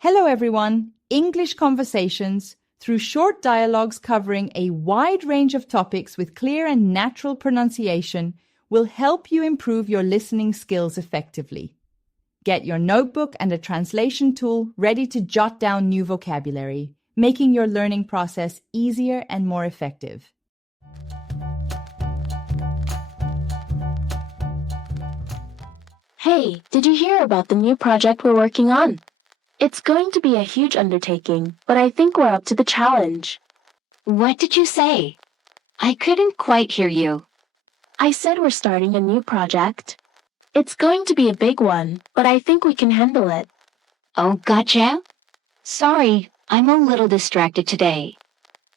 Hello everyone! English conversations through short dialogues covering a wide range of topics with clear and natural pronunciation will help you improve your listening skills effectively. Get your notebook and a translation tool ready to jot down new vocabulary, making your learning process easier and more effective. Hey, did you hear about the new project we're working on? It's going to be a huge undertaking, but I think we're up to the challenge. What did you say? I couldn't quite hear you. I said we're starting a new project. It's going to be a big one, but I think we can handle it. Oh, gotcha. Sorry, I'm a little distracted today.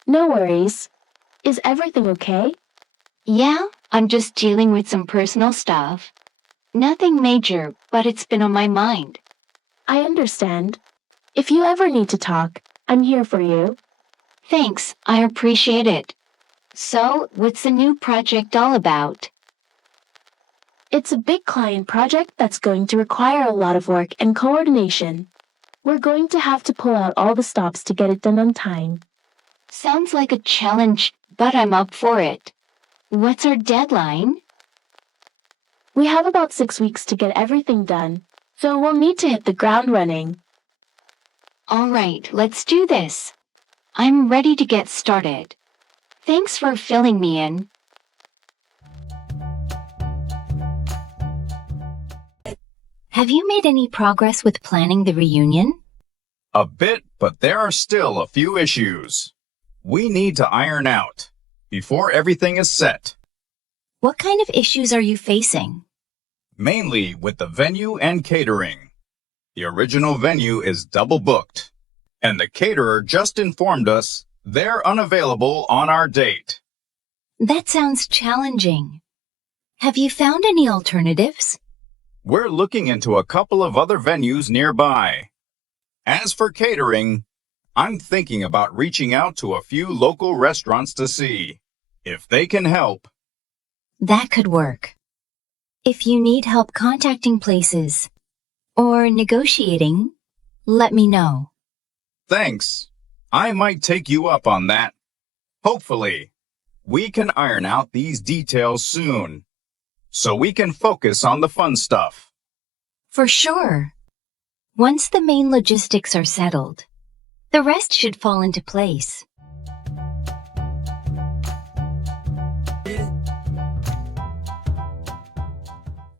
No worries. Is everything okay? Yeah, I'm just dealing with some personal stuff. Nothing major, but it's been on my mind. I understand. If you ever need to talk, I'm here for you. Thanks, I appreciate it. So, what's the new project all about? It's a big client project that's going to require a lot of work and coordination. We're going to have to pull out all the stops to get it done on time. Sounds like a challenge, but I'm up for it. What's our deadline? We have about 6 weeks to get everything done, so we'll need to hit the ground running. All right, let's do this. I'm ready to get started. Thanks for filling me in. Have you made any progress with planning the reunion? A bit, but there are still a few issues we need to iron out before everything is set. What kind of issues are you facing? Mainly with the venue and catering. The original venue is double booked, and the caterer just informed us they're unavailable on our date. That sounds challenging. Have you found any alternatives? We're looking into a couple of other venues nearby. As for catering, I'm thinking about reaching out to a few local restaurants to see if they can help. That could work. If you need help contacting places or negotiating, let me know. Thanks. I might take you up on that. Hopefully, we can iron out these details soon, so we can focus on the fun stuff. For sure. Once the main logistics are settled, the rest should fall into place.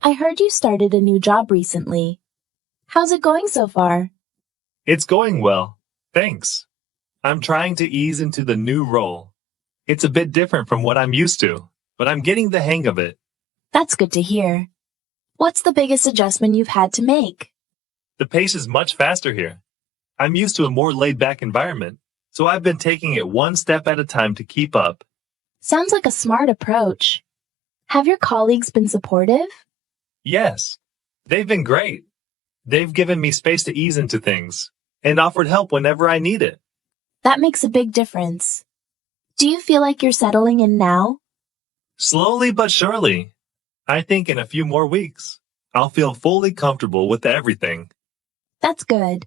I heard you started a new job recently. How's it going so far? It's going well, thanks. I'm trying to ease into the new role. It's a bit different from what I'm used to, but I'm getting the hang of it. That's good to hear. What's the biggest adjustment you've had to make? The pace is much faster here. I'm used to a more laid-back environment, so I've been taking it one step at a time to keep up. Sounds like a smart approach. Have your colleagues been supportive? Yes, they've been great. They've given me space to ease into things and offered help whenever I need it. That makes a big difference. Do you feel like you're settling in now? Slowly but surely. I think in a few more weeks, I'll feel fully comfortable with everything. That's good.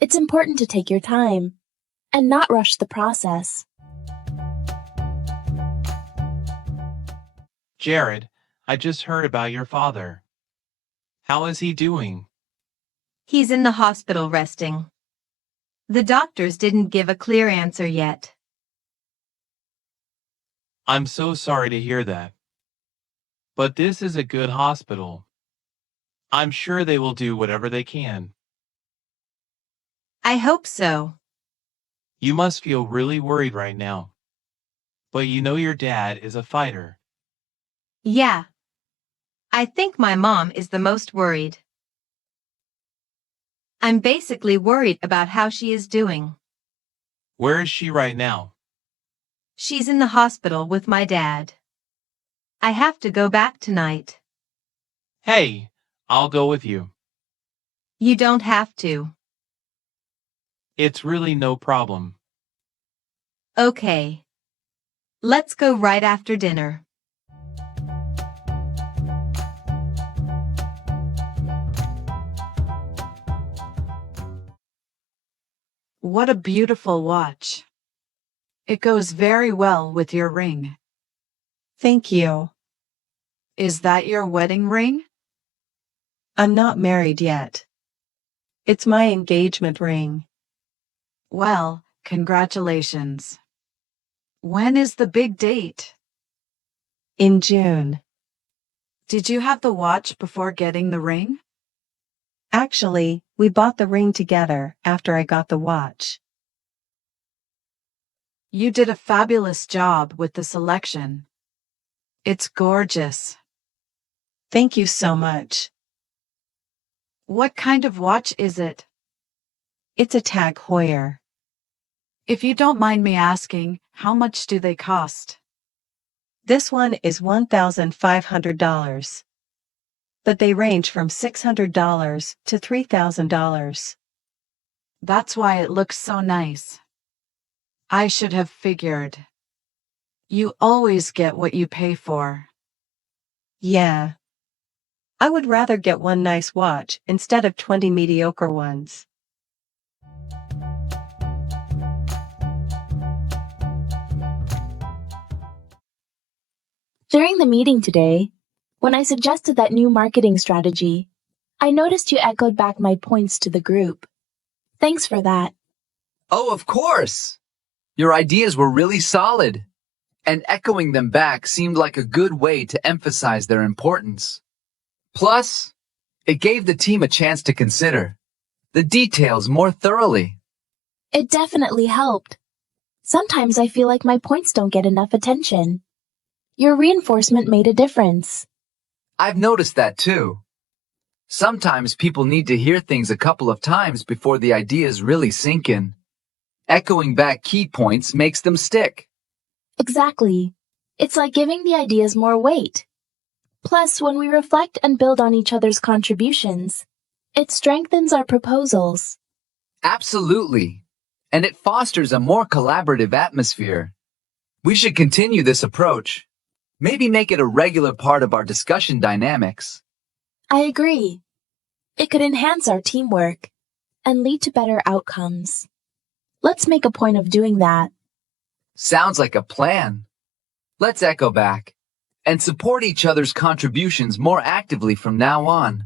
It's important to take your time and not rush the process. Jared, I just heard about your father. How is he doing? He's in the hospital resting. The doctors didn't give a clear answer yet. I'm so sorry to hear that. But this is a good hospital. I'm sure they will do whatever they can. I hope so. You must feel really worried right now. But you know your dad is a fighter. Yeah. I think my mom is the most worried. I'm basically worried about how she is doing. Where is she right now? She's in the hospital with my dad. I have to go back tonight. Hey, I'll go with you. You don't have to. It's really no problem. Okay. Let's go right after dinner. What a beautiful watch. It goes very well with your ring. Thank you. Is that your wedding ring? I'm not married yet. It's my engagement ring. Well, congratulations. When is the big date? In June. Did you have the watch before getting the ring? Actually, we bought the ring together after I got the watch. You did a fabulous job with the selection. It's gorgeous. Thank you so much. What kind of watch is it? It's a Tag Heuer. If you don't mind me asking, how much do they cost? This one is $1,500. But they range from $600 to $3,000. That's why it looks so nice. I should have figured. You always get what you pay for. Yeah. I would rather get one nice watch instead of 20 mediocre ones. During the meeting today, when I suggested that new marketing strategy, I noticed you echoed back my points to the group. Thanks for that. Oh, of course! Your ideas were really solid, and echoing them back seemed like a good way to emphasize their importance. Plus, it gave the team a chance to consider the details more thoroughly. It definitely helped. Sometimes I feel like my points don't get enough attention. Your reinforcement made a difference. I've noticed that too. Sometimes people need to hear things a couple of times before the ideas really sink in. Echoing back key points makes them stick. Exactly. It's like giving the ideas more weight. Plus, when we reflect and build on each other's contributions, it strengthens our proposals. Absolutely. And it fosters a more collaborative atmosphere. We should continue this approach. Maybe make it a regular part of our discussion dynamics. I agree. It could enhance our teamwork and lead to better outcomes. Let's make a point of doing that. Sounds like a plan. Let's echo back and support each other's contributions more actively from now on.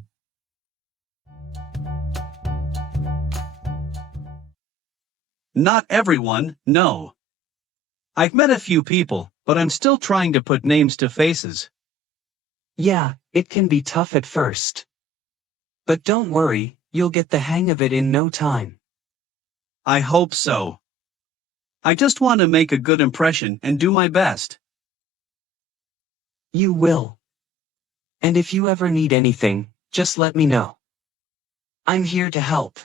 Not everyone, no. I've met a few people, but I'm still trying to put names to faces. Yeah, it can be tough at first. But don't worry, you'll get the hang of it in no time. I hope so. I just want to make a good impression and do my best. You will. And if you ever need anything, just let me know. I'm here to help.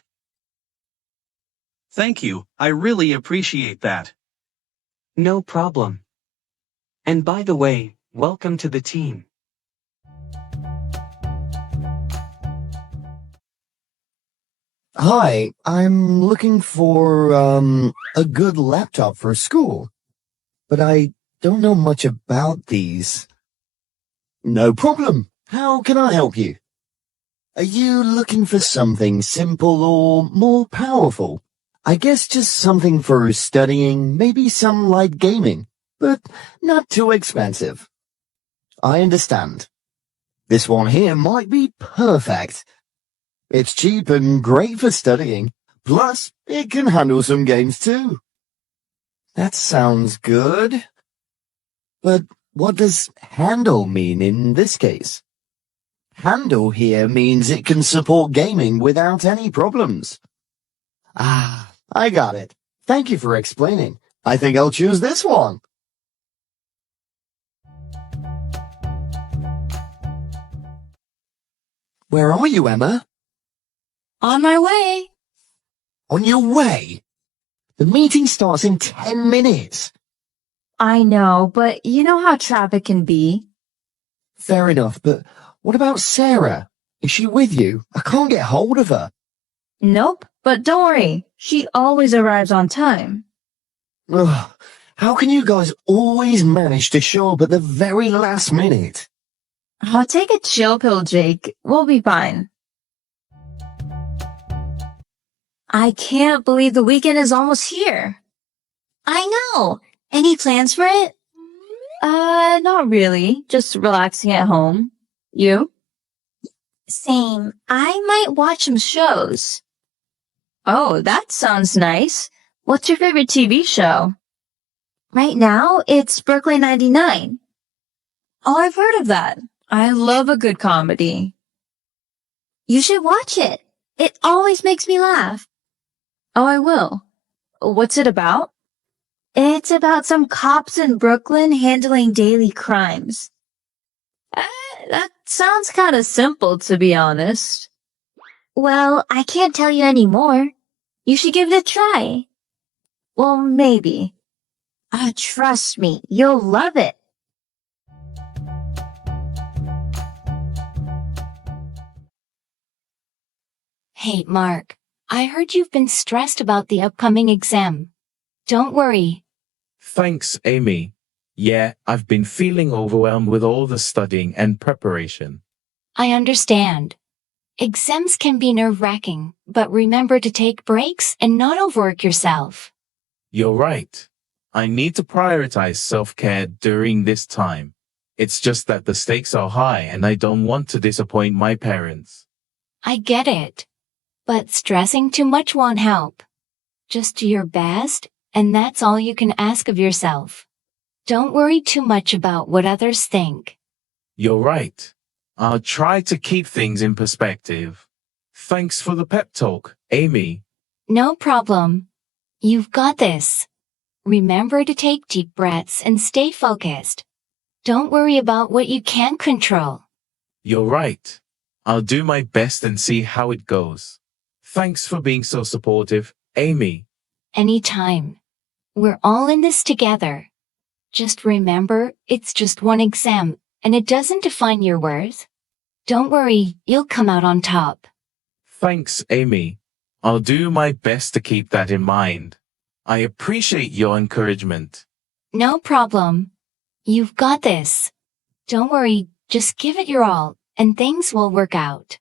Thank you, I really appreciate that. No problem. And by the way, welcome to the team. Hi, I'm looking for, a good laptop for school. But I don't know much about these. No problem. How can I help you? Are you looking for something simple or more powerful? I guess just something for studying, maybe some light gaming, but not too expensive. I understand. This one here might be perfect. It's cheap and great for studying. Plus, it can handle some games too. That sounds good. But what does handle mean in this case? Handle here means it can support gaming without any problems. Ah, I got it. Thank you for explaining. I think I'll choose this one. Where are you, Emma? On my way. On your way? The meeting starts in 10 minutes. I know, but you know how traffic can be. Fair enough, but what about Sarah? Is she with you? I can't get hold of her. Nope, but don't worry. She always arrives on time. Ugh, how can you guys always manage to show up at the very last minute? I'll take a chill pill, Jake. We'll be fine. I can't believe the weekend is almost here. I know. Any plans for it? Not really. Just relaxing at home. You? Same. I might watch some shows. Oh, that sounds nice. What's your favorite TV show? Right now, it's Brooklyn 99. Oh, I've heard of that. I love a good comedy. You should watch it. It always makes me laugh. Oh, I will. What's it about? It's about some cops in Brooklyn handling daily crimes. That sounds kind of simple, to be honest. Well, I can't tell you any more. You should give it a try. Well, maybe. Trust me, you'll love it. Hey, Mark, I heard you've been stressed about the upcoming exam. Don't worry. Thanks, Amy. Yeah, I've been feeling overwhelmed with all the studying and preparation. I understand. Exams can be nerve-wracking, but remember to take breaks and not overwork yourself. You're right. I need to prioritize self-care during this time. It's just that the stakes are high and I don't want to disappoint my parents. I get it. But stressing too much won't help. Just do your best, and that's all you can ask of yourself. Don't worry too much about what others think. You're right. I'll try to keep things in perspective. Thanks for the pep talk, Amy. No problem. You've got this. Remember to take deep breaths and stay focused. Don't worry about what you can't control. You're right. I'll do my best and see how it goes. Thanks for being so supportive, Amy. Anytime. We're all in this together. Just remember, it's just one exam, and it doesn't define your worth. Don't worry, you'll come out on top. Thanks, Amy. I'll do my best to keep that in mind. I appreciate your encouragement. No problem. You've got this. Don't worry, just give it your all, and things will work out.